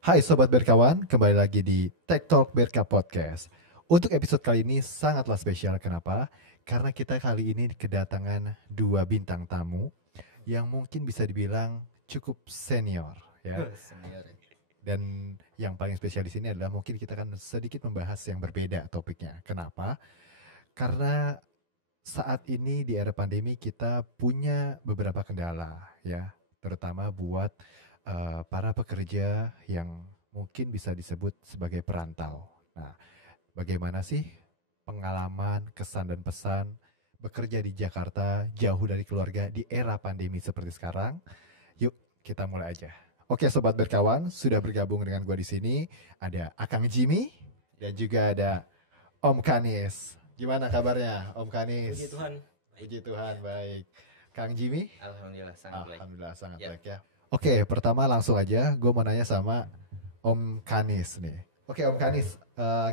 Hai Sobat Berkawan, kembali lagi di Tech Talk Berka Podcast. Untuk episode kali ini sangatlah spesial, kenapa? Karena kita kali ini kedatangan dua bintang tamu yang mungkin bisa dibilang cukup senior ya. Senior. Dan yang paling spesial di sini adalah mungkin kita akan sedikit membahas yang berbeda topiknya. Kenapa? Karena saat ini di era pandemi kita punya beberapa kendala ya, terutama buat para pekerja yang mungkin bisa disebut sebagai perantau. Nah, bagaimana sih pengalaman, kesan dan pesan bekerja di Jakarta jauh dari keluarga di era pandemi seperti sekarang? Yuk, kita mulai aja. Oke, sobat berkawan, sudah bergabung dengan gua di sini ada Akang Jimmy dan juga ada Om Kanis. Gimana kabarnya, Om Kanis? Puji Tuhan. Puji Tuhan, baik. Kang Jimmy? Alhamdulillah sangat baik. Alhamdulillah sangat Ya. baik ya. Oke, pertama langsung aja gue mau nanya sama Om Kanis nih. Oke, Om Kanis,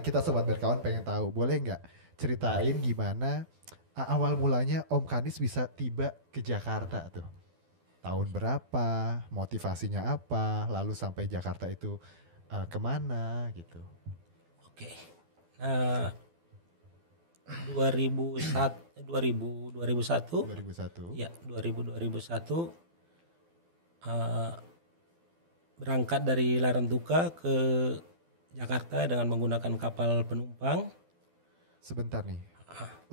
kita sobat berkawan pengen tahu, boleh nggak ceritain gimana awal mulanya Om Kanis bisa tiba ke Jakarta tuh? Tahun berapa, motivasinya apa, lalu sampai Jakarta itu kemana gitu? Oke. Nah, 2001 2001. ya 2001 berangkat dari Larantuka ke Jakarta dengan menggunakan kapal penumpang. Sebentar nih,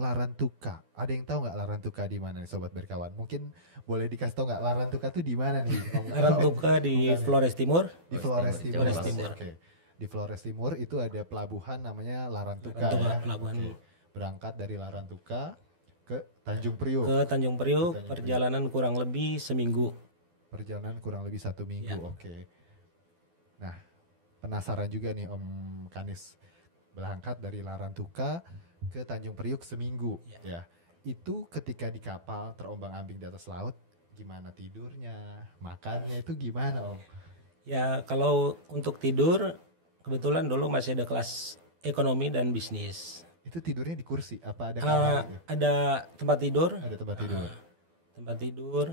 Larantuka. Ada yang tahu nggak Larantuka di mana nih sobat berkawan? Mungkin boleh dikasih tahu nggak Larantuka tuh di mana nih? Larantuka di Flores Timur. Di Flores Timur. Flores Timur. Oke. Di Flores Timur itu ada pelabuhan namanya Larantuka. Larantuka, Ya? pelabuhan. Oke. Berangkat dari Larantuka ke Tanjung Priok. Ke Tanjung Priok, perjalanan kurang lebih seminggu. Perjalanan kurang lebih 1 minggu. Ya. Oke. Nah, penasaran juga nih Om Kanis. Berangkat dari Larantuka ke Tanjung Priok seminggu. Ya. Itu ketika di kapal terombang-ambing di atas laut, gimana tidurnya, makannya itu gimana Om? Ya, kalau untuk tidur, kebetulan dulu masih ada kelas ekonomi dan bisnis. Itu tidurnya di kursi apa ada kamar gitu? Ada tempat tidur. Ada tempat tidur. Tempat tidur.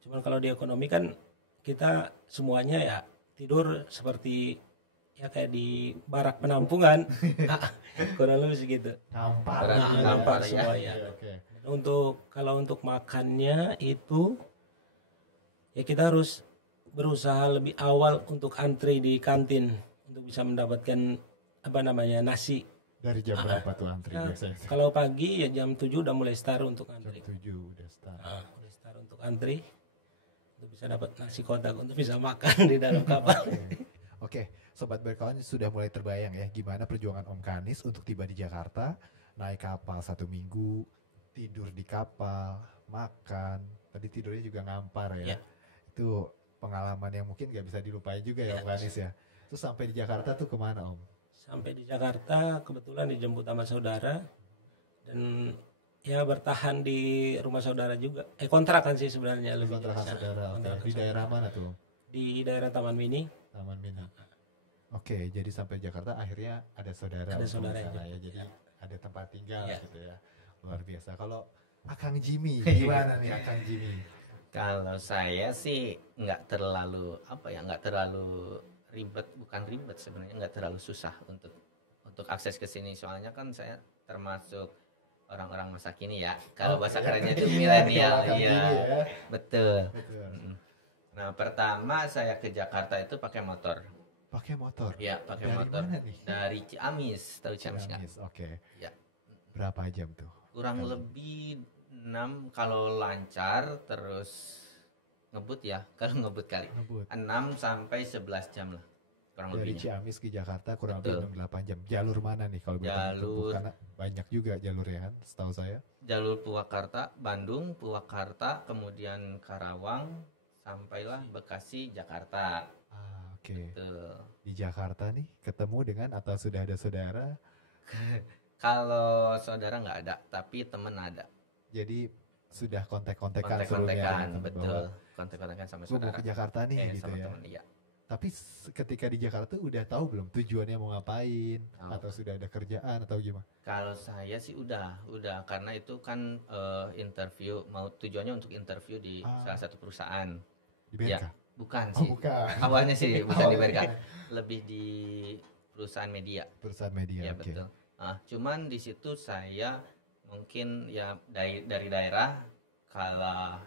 Cuman kalau di ekonomi kan kita semuanya ya tidur seperti ya kayak di barak penampungan. Kurang lebih segitu. Kampar. Kampar semua ya. Oke. Kalau untuk makannya itu ya kita harus berusaha lebih awal untuk antri di kantin untuk bisa mendapatkan nasi. Dari jam berapa tuh antri Ya, biasanya? kalau pagi ya jam 7 udah mulai start untuk antri. Jam 7 udah start. Mulai start untuk antri untuk bisa dapat nasi kotak untuk bisa makan di dalam kapal. Oke, sobat berkawan sudah mulai terbayang ya gimana perjuangan Om Kanis untuk tiba di Jakarta, naik kapal 1 minggu, tidur di kapal, makan, tadi tidurnya juga ngampar ya. Ya. Itu pengalaman yang mungkin gak bisa dilupain juga ya Om Kanis ya. Terus sampai di Jakarta tuh kemana Om? Sampai di Jakarta kebetulan dijemput sama saudara dan ya bertahan di rumah saudara juga. Kontrakan sih sebenarnya lebih Kontrakan jelasnya. saudara. Oke. Kontrakan Di daerah saudara. mana tuh? Di daerah Taman Mini. Taman Minang. Oke, jadi sampai Jakarta akhirnya ada saudara. Ada untuk saudara di sana yang ya. Jadi ada tempat tinggal Ya. gitu ya. Luar biasa. Kalau Akang Jimmy, gimana nih Akang Jimmy? Kalau saya sih nggak terlalu ribet, bukan ribet sebenarnya, nggak terlalu susah untuk akses ke sini. Soalnya kan saya termasuk orang-orang masa kini ya. Kalau bahasa kerennya itu milenial, Akang iya, Jimmy ya. betul. Betul. Mm. Nah, pertama saya ke Jakarta itu pakai motor. Pakai motor. Ya, pakai Dari motor. mana nih? Dari Ciamis, tahu Ciamis nggak? Ciamis, oke. Ya. Berapa jam tuh? Kurang lebih 6 kalau lancar, terus ngebut ya, kalau ngebut kali. Ngebut. 6 sampai 11 jam lah kurang Dari lebihnya. Ciamis ke Jakarta kurang Betul. lebih 6-8 jam. Jalur mana nih kalau boleh tahu? Jalur- Karena banyak juga jalurnya kan, setahu saya. Jalur Purwakarta, Bandung, Purwakarta, kemudian Karawang, sampailah Bekasi, Jakarta. Ah, oke. Tuh. Di Jakarta nih ketemu dengan atau sudah ada saudara? Kalau saudara nggak ada, tapi temen ada. Jadi sudah kontak-kontakan sebelumnya. Kontak-kontakan, bahwa betul. Kontak-kontakan sama Gue mau saudara. ke Jakarta nih gitu sama ya. temen, iya. Tapi ketika di Jakarta tuh udah tahu belum tujuannya mau ngapain? Tahu. Atau sudah ada kerjaan atau gimana? Kalau saya sih udah karena itu kan interview, mau tujuannya untuk interview di Ah. salah satu perusahaan. Di BRK? Ya, bukan Oh sih. bukan. Awalnya sih bukan di BRK. lebih di perusahaan media. Perusahaan media. Ya Oke. betul. Cuman di situ saya mungkin ya dari daerah kalah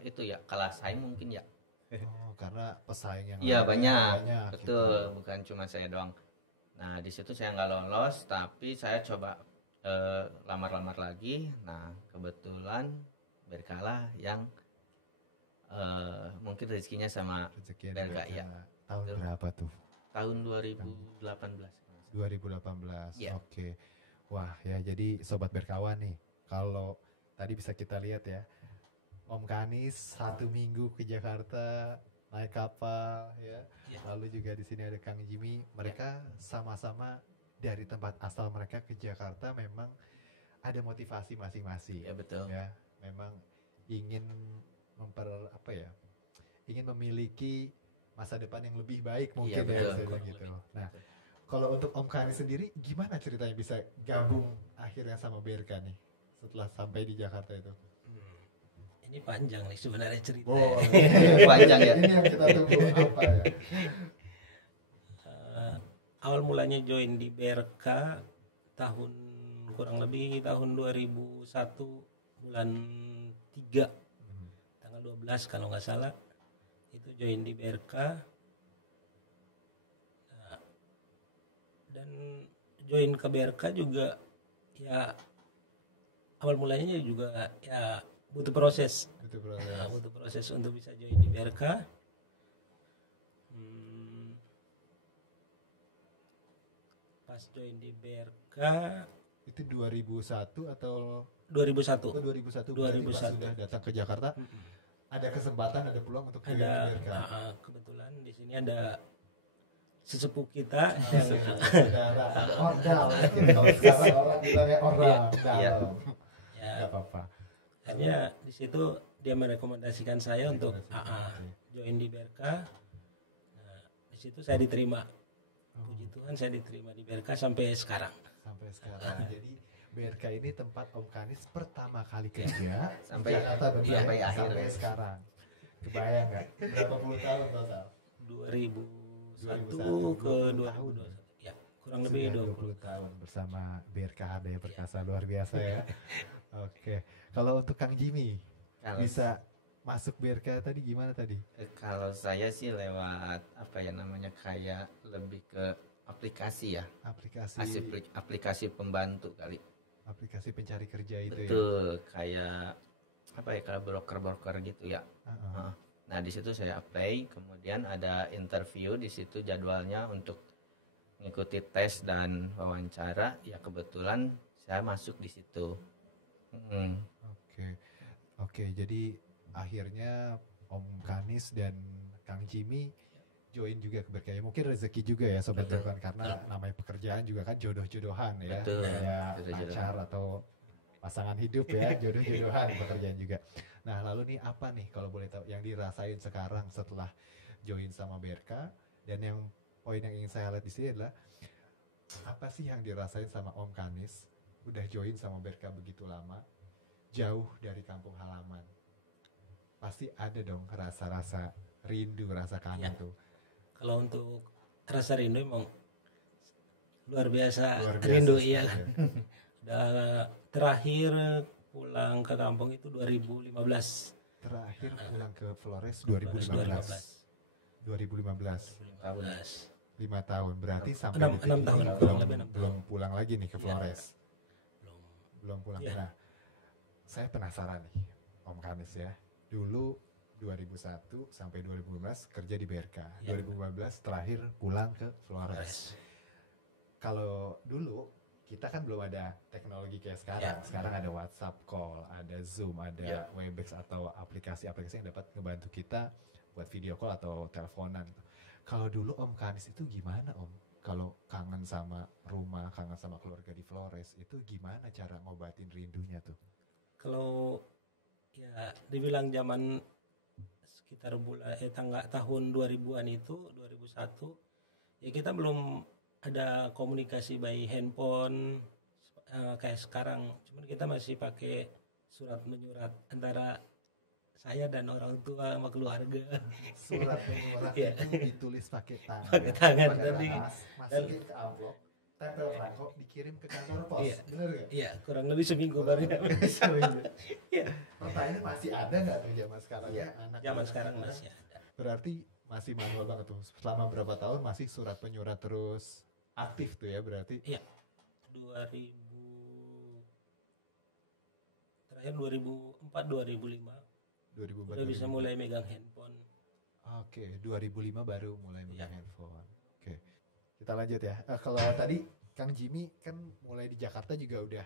itu ya, kalah saing mungkin ya. Oh, karena pesaing yang Iya lainnya banyak, betul, gitu. bukan cuma saya doang. Nah di situ saya nggak lolos, tapi saya coba lamar-lamar lagi. Nah kebetulan berkala yang mungkin rezekinya sama Rezeki yang Berka, diberikan. ya. Tahun Betul. berapa tuh? tahun 2018. 2018. Iya. Oke. Wah, ya jadi sobat berkawan nih. Kalau tadi bisa kita lihat ya, Om Kanis 1 minggu ke Jakarta naik kapal ya. Iya. Lalu juga di sini ada Kang Jimmy. Mereka sama-sama dari tempat asal mereka ke Jakarta memang ada motivasi masing-masing. Ya betul. Ya, memang ingin ingin memiliki masa depan yang lebih baik mungkin Iya, ya betul. saya bilang gitu. Nah, Betul. kalau untuk Om Kani sendiri gimana ceritanya bisa gabung akhirnya sama BRK nih setelah sampai di Jakarta itu? Ini panjang nih sebenarnya cerita. Oh, Panjang ya. Ini yang kita tunggu apa ya? Awal mulanya join di BRK tahun kurang lebih tahun 2001 bulan 3 tanggal 12 kalau nggak salah itu join di BRK. Nah, dan join ke BRK juga ya awal mulanya juga ya butuh proses. Itu proses. Nah, butuh proses untuk bisa join di BRK. Pas join di BRK Itu 2001 atau 2001. 2001 berarti 2001. pas sudah datang ke Jakarta ada kesempatan, ada peluang untuk join di Ada BRK. kebetulan di sini ada sesepuh kita Saudara, ada ordal. Kalau sekarang orang bilangnya ordal. Iya. ya Gak apa-apa. akhirnya di situ dia merekomendasikan saya untuk Oke. join di BRK. Nah, di situ saya diterima. Puji Tuhan saya diterima di BRK sampai sekarang. Sampai sekarang. Jadi BRK ini tempat Om Kanis pertama kali kerja Sampai- di Jakarta betul iya, ya? sampai akhir. Sampai sekarang. Kebayang nggak? Berapa puluh tahun total? 2001 ke 2021. Ya, kurang lebih Sudah 20. 20 tahun bersama BRK Daya Perkasa, luar biasa ya. Oke. Kalau untuk Kang Jimmy Kalau bisa masuk BRK tadi gimana tadi? kalau saya sih lewat apa ya namanya, kayak lebih ke aplikasi ya, aplikasi pembantu kali. Aplikasi pencari kerja itu ya. Betul, kayak apa ya, kayak broker gitu ya. Heeh. Nah di situ saya apply, kemudian ada interview di situ jadwalnya untuk mengikuti tes dan wawancara. Ya kebetulan saya masuk di situ. Oke, jadi akhirnya Om Kanis dan Kang Jimmy join juga ke BRK. Mungkin rezeki juga ya Sobat Betul. Berkawan, karena namanya pekerjaan juga kan jodoh-jodohan ya. Betul, Kayak jodoh-jodohan. pacar atau pasangan hidup ya, jodoh-jodohan pekerjaan juga. Nah lalu nih apa nih kalau boleh tahu yang dirasain sekarang setelah join sama BRK, dan yang poin yang ingin saya lihat di sini adalah apa sih yang dirasain sama Om Kanis udah join sama BRK begitu lama, jauh dari kampung halaman. Pasti ada dong rasa-rasa rindu, rasa kangen Ya. tuh. Kalau untuk rasa rindu emang luar biasa, Luar biasa rindu sekali iya. ya. Udah terakhir pulang ke kampung itu 2015. Terakhir pulang ke Flores 2015. 2015. 2015. 5 tahun. Berarti sampai Enam- detik enam ini tahun, belum, kurang lebih 6 belum pulang lagi nih ke Iya. Flores. Belum. Belum pulang. Iya. Nah, saya penasaran nih, Om Kanis ya. Dulu 2001 sampai 2015 kerja di BRK. Iya. 2015 terakhir pulang ke Flores. Flores. Kalau dulu kita kan belum ada teknologi kayak sekarang. Ya. Sekarang ada WhatsApp call, ada Zoom, ada Ya. Webex atau aplikasi-aplikasi yang dapat ngebantu kita buat video call atau teleponan. Kalau dulu Om Kanis itu gimana Om? Kalau kangen sama rumah, kangen sama keluarga di Flores, itu gimana cara ngobatin rindunya tuh? Kalau ya dibilang zaman sekitar tahun 2000-an itu 2001 ya kita belum ada komunikasi by handphone kayak sekarang, cuman kita masih pakai surat menyurat antara saya dan orang tua sama keluarga. Surat menyurat Iya. itu ditulis pakai tangan. Pakai tangan, pakai tapi- kertas, masukin ke amplop, tempel perangko, dikirim ke kantor pos. Iya. Bener nggak? Iya, kurang lebih seminggu baru nyampe. Iya. Pertanyaan masih ada nggak tuh zaman sekarang Iya, ya? Anak zaman sekarang masih ada. Berarti masih manual banget tuh. Selama berapa tahun masih surat penyurat terus aktif tuh ya berarti? 2000 terakhir 2004 2005 2004, udah bisa 2005. mulai megang handphone. Oke, 2005 baru mulai megang Iya. handphone. Oke, kita lanjut ya. Kalau tadi Kang Jimmy kan mulai di Jakarta juga udah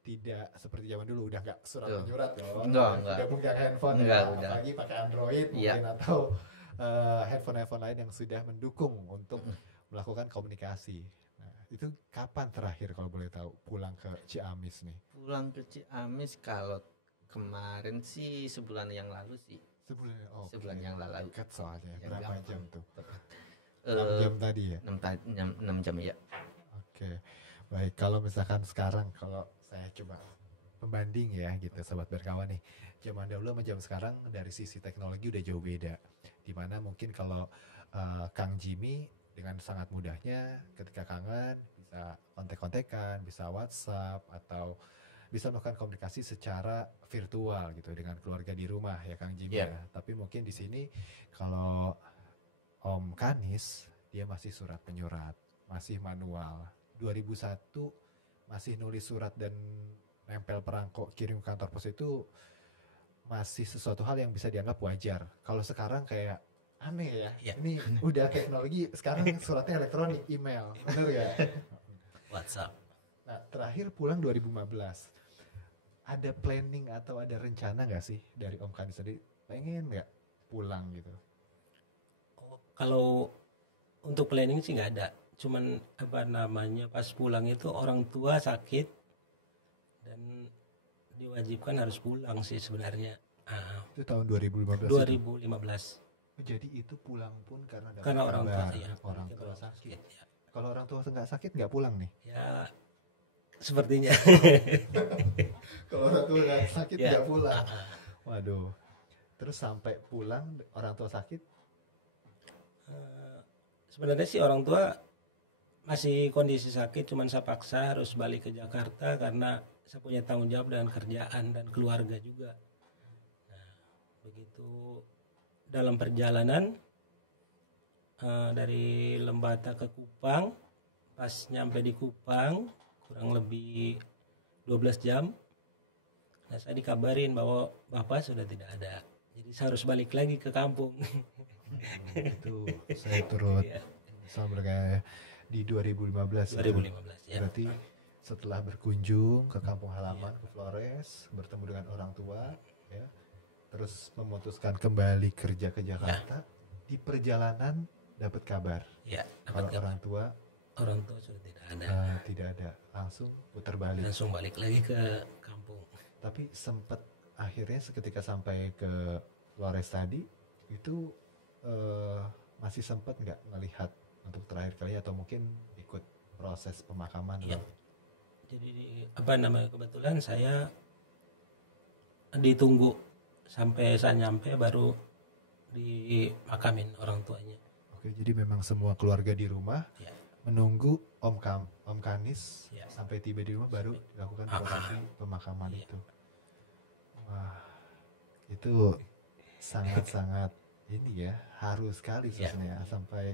tidak seperti zaman dulu, udah nggak surat Tuh. menyurat dong. Enggak. Udah pegang handphone Enggak, ya, udah. apalagi pakai Android Iya. mungkin atau handphone-handphone lain yang sudah mendukung untuk melakukan komunikasi. Nah, itu kapan terakhir kalau boleh tahu pulang ke Ciamis nih? Pulang ke Ciamis kalau kemarin sih sebulan yang lalu sih. Sebulan. Oh, Sebulan yang lalu. dekat soalnya. Yang Berapa gampang. jam tuh? Eh, 6 jam tadi ya? 6 jam ya. Oke, baik. Kalau misalkan sekarang, kalau saya coba pembanding ya gitu, sobat berkawan nih, zaman dahulu sama zaman sekarang dari sisi teknologi udah jauh beda. Dimana mungkin kalau Kang Jimmy dengan sangat mudahnya ketika kangen bisa kontek-kontekan, bisa WhatsApp atau bisa melakukan komunikasi secara virtual gitu dengan keluarga di rumah ya Kang Jimmy Iya. ya. Tapi mungkin di sini kalau Om Kanis dia masih surat penyurat, masih manual. 2001 masih nulis surat dan nempel perangko kirim ke kantor pos itu masih sesuatu hal yang bisa dianggap wajar. Kalau sekarang kayak aneh ya. Iya. Ini udah teknologi sekarang suratnya elektronik, email, bener ya? WhatsApp. Nah, terakhir pulang 2015. Ada planning atau ada rencana nggak sih dari Om Kanis tadi? Pengen nggak pulang gitu? Oh, kalau untuk planning sih nggak ada. Cuman apa namanya pas pulang itu orang tua sakit dan diwajibkan harus pulang sih sebenarnya. Itu tahun 2015 itu? 2015 Jadi itu pulang pun karena dapat karena orang tua kabar ya. orang Kita tua sakit. ya. Kalau orang tua nggak sakit nggak pulang nih? Ya sepertinya. Kalau orang tua nggak sakit Ya. nggak pulang. Waduh. Terus sampai pulang orang tua sakit? Sebenarnya sih orang tua masih kondisi sakit, cuman saya paksa harus balik ke Jakarta karena saya punya tanggung jawab dengan kerjaan dan keluarga juga. Nah, begitu dalam perjalanan dari Lembata ke Kupang, pas nyampe di Kupang kurang lebih 12 jam, nah saya dikabarin bahwa bapak sudah tidak ada. Jadi saya harus balik lagi ke kampung. Itu saya turut Iya, sama kayak di 2015. 2015 ya. Berarti setelah berkunjung ke kampung halaman ke Flores, bertemu dengan orang tua, ya, terus memutuskan kembali kerja ke Jakarta, di perjalanan dapat kabar Ya, kalau dapat kabar. orang tua Orang tua sudah tidak ada. tidak ada, langsung putar balik. Langsung balik lagi ke kampung. Tapi sempat akhirnya seketika sampai ke Flores tadi itu masih sempat nggak melihat untuk terakhir kali atau mungkin ikut proses pemakaman? Iya. Jadi apa namanya, kebetulan saya ditunggu sampai saya nyampe baru dimakamin orang tuanya. Oke, jadi memang semua keluarga di rumah Ya. menunggu Om Kanis Ya. sampai tiba di rumah baru dilakukan prosesi pemakaman Iya. itu. Wah, itu sangat-sangat ini ya, harus sekali Iya. sebenarnya sampai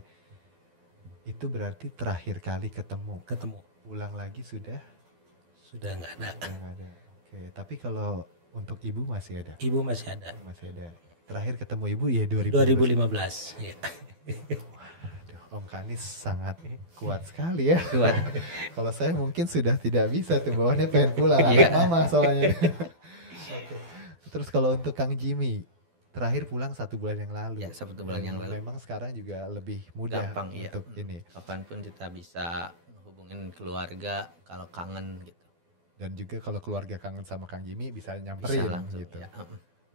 itu berarti terakhir kali ketemu. Ketemu Pulang lagi sudah nggak ada. nggak ada. Oke, tapi kalau untuk ibu masih ada. Ibu masih ada. Masih ada. Terakhir ketemu ibu ya 2015. 2015. Ya. Aduh, Om Kanis sangat kuat sekali ya. Kuat. Kalau saya mungkin sudah tidak bisa tuh, bawaannya pengen pulang. Iya. Anak mama soalnya. Terus kalau untuk Kang Jimmy, terakhir pulang 1 bulan yang lalu. Ya, 1 bulan yang lalu. Memang sekarang juga lebih mudah Gampang, iya. untuk ini. Kapanpun kita bisa hubungin keluarga kalau kangen gitu. Dan juga kalau keluarga kangen sama Kang Jimmy bisa Bisa nyamperin langsung gitu. ya.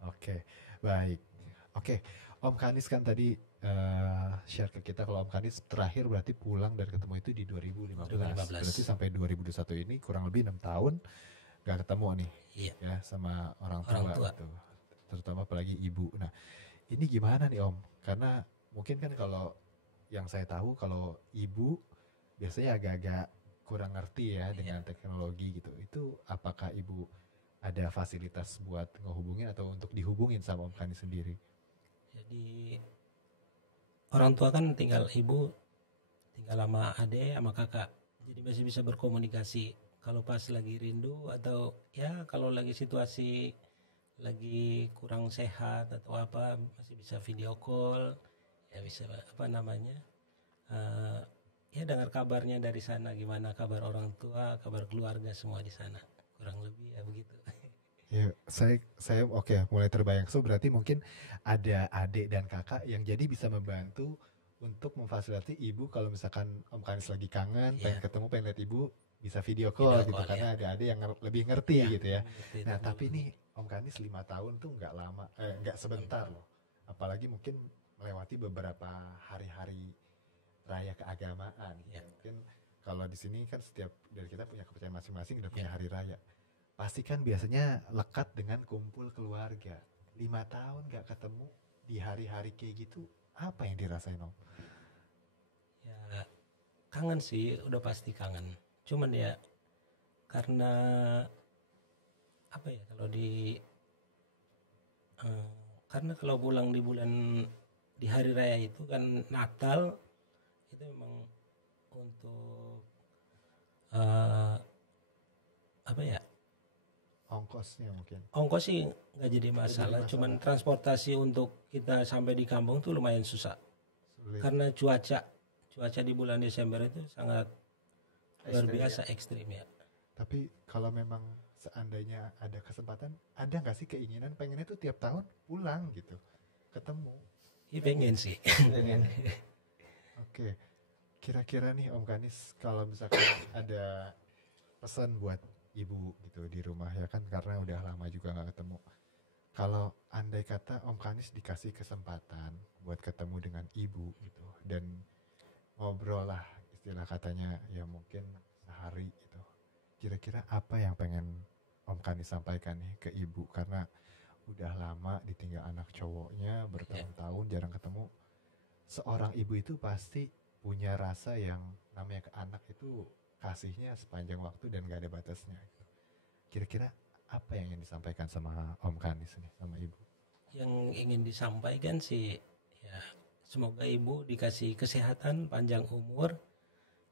Oke, baik. Oke, Om Kanis kan tadi share ke kita kalau Om Kanis terakhir berarti pulang dan ketemu itu di 2015. 2015. Berarti sampai 2021 ini kurang lebih 6 tahun gak ketemu nih Iya. ya sama orang tua, Orang tua. gitu. terutama apalagi ibu. Nah, ini gimana nih Om? Karena mungkin kan kalau yang saya tahu kalau ibu biasanya agak-agak kurang ngerti ya dengan teknologi gitu. Itu apakah ibu ada fasilitas buat ngehubungin atau untuk dihubungin sama Om Kani sendiri? Jadi orang tua kan tinggal ibu, tinggal sama adik sama kakak, jadi masih bisa berkomunikasi kalau pas lagi rindu atau ya kalau lagi situasi lagi kurang sehat atau apa masih bisa video call, ya bisa apa namanya, eh, ya dengar kabarnya dari sana, gimana kabar orang tua, kabar keluarga semua di sana, kurang lebih ya begitu. Ya, saya oke mulai terbayang. So berarti mungkin ada adik dan kakak yang jadi bisa membantu untuk memfasilitasi ibu kalau misalkan Om Kanis lagi kangen, pengen Iya, ketemu, pengen lihat ibu, bisa video call video gitu call karena ya. ada adik yang lebih ngerti Iya, gitu ya. ngerti Nah, itu. tapi nih Om Kanis 5 tahun tuh nggak lama, nggak sebentar loh. Apalagi mungkin melewati beberapa hari-hari raya keagamaan. Iya. Mungkin kalau di sini kan setiap dari kita punya kepercayaan masing-masing dan punya hari raya. Pasti kan biasanya lekat dengan kumpul keluarga. 5 tahun gak ketemu di hari-hari kayak gitu, apa yang dirasain Om? Ya kangen sih, udah pasti kangen. Cuman ya karena apa ya kalau di eh, karena kalau pulang di bulan di hari raya itu kan Natal itu memang untuk eh, apa ya, Ongkosnya mungkin. ongkos sih nggak jadi Nggak jadi masalah, masalah. cuman transportasi untuk kita sampai di kampung tuh lumayan susah Sulit. karena cuaca di bulan Desember itu sangat luar Ekstrim, biasa ekstrim ya. Tapi kalau memang seandainya ada kesempatan, ada nggak sih keinginan pengennya tuh tiap tahun pulang gitu, ketemu? Iya pengen sih. Dengan Oke, kira-kira nih Om Kanis kalau misalkan ada pesan buat ibu gitu di rumah ya kan karena udah lama juga nggak ketemu. Kalau andai kata Om Kanis dikasih kesempatan buat ketemu dengan ibu gitu dan ngobrol lah istilah katanya ya mungkin sehari gitu. Kira-kira apa yang pengen Om Kanis sampaikan nih ke ibu karena udah lama ditinggal anak cowoknya bertahun-tahun jarang ketemu. Seorang ibu itu pasti punya rasa yang namanya ke anak itu kasihnya sepanjang waktu dan gak ada batasnya. Kira-kira apa yang ingin disampaikan sama Om Kanis nih sama ibu? Yang ingin disampaikan sih ya semoga ibu dikasih kesehatan panjang umur,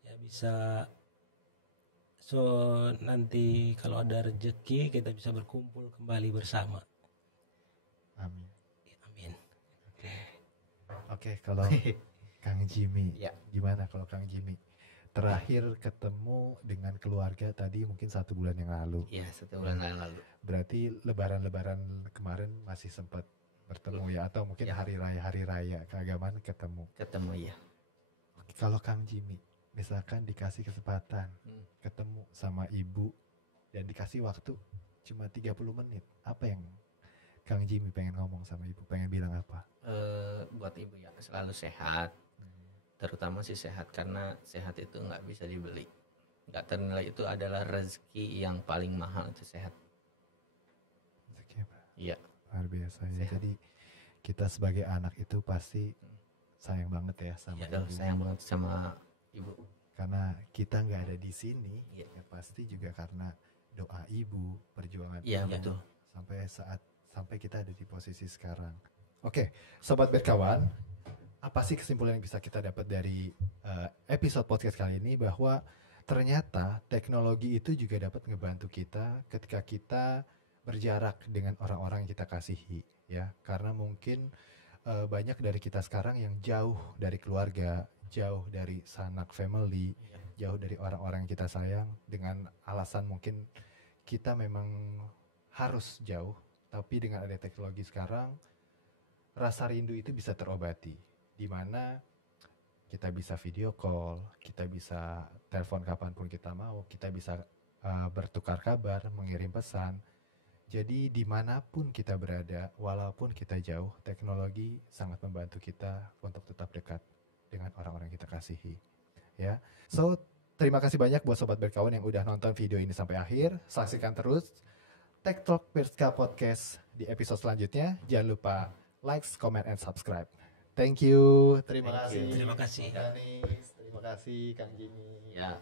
ya bisa so nanti kalau ada rezeki kita bisa berkumpul kembali bersama. Amin. Ya, amin. Oke, kalau Kang Jimmy, Ya. gimana kalau Kang Jimmy terakhir ketemu dengan keluarga tadi mungkin 1 bulan yang lalu. ya 1 bulan lalu. Berarti lebaran-lebaran kemarin masih sempat bertemu ya atau mungkin Ya. hari raya keagamaan ketemu. Ketemu ya. Kalau Kang Jimmy misalkan dikasih kesempatan ketemu sama ibu dan dikasih waktu cuma 30 menit, apa yang Kang Jimmy pengen ngomong sama ibu? Pengen bilang apa? Buat ibu ya selalu sehat, terutama sih sehat karena sehat itu nggak bisa dibeli, nggak ternilai, itu adalah rezeki yang paling mahal itu sehat. Rezeki apa? Iya. Luar biasa ya. Sehat. Jadi kita sebagai anak itu pasti sayang banget ya sama Iya, ibu. sayang banget sama ibu. Karena kita nggak ada di sini, Iya. ya pasti juga karena doa ibu, perjuangan Iya, ibu, betul. sampai kita ada di posisi sekarang. Oke, sobat berkawan, apa sih kesimpulan yang bisa kita dapat dari episode podcast kali ini bahwa ternyata teknologi itu juga dapat ngebantu kita ketika kita berjarak dengan orang-orang yang kita kasihi ya karena mungkin banyak dari kita sekarang yang jauh dari keluarga, jauh dari sanak family, jauh dari orang-orang yang kita sayang dengan alasan mungkin kita memang harus jauh, tapi dengan ada teknologi sekarang rasa rindu itu bisa terobati di mana kita bisa video call, kita bisa telepon kapanpun kita mau, kita bisa bertukar kabar, mengirim pesan. Jadi dimanapun kita berada, walaupun kita jauh, teknologi sangat membantu kita untuk tetap dekat dengan orang-orang yang kita kasihi. Ya, so terima kasih banyak buat sobat berkawan yang udah nonton video ini sampai akhir. Saksikan terus Tech Talk Berska Podcast di episode selanjutnya. Jangan lupa like, comment, and subscribe. Thank you. Terima Thank kasih. you. Terima kasih. Kang Danis. Terima kasih Kang Jimmy. Ya.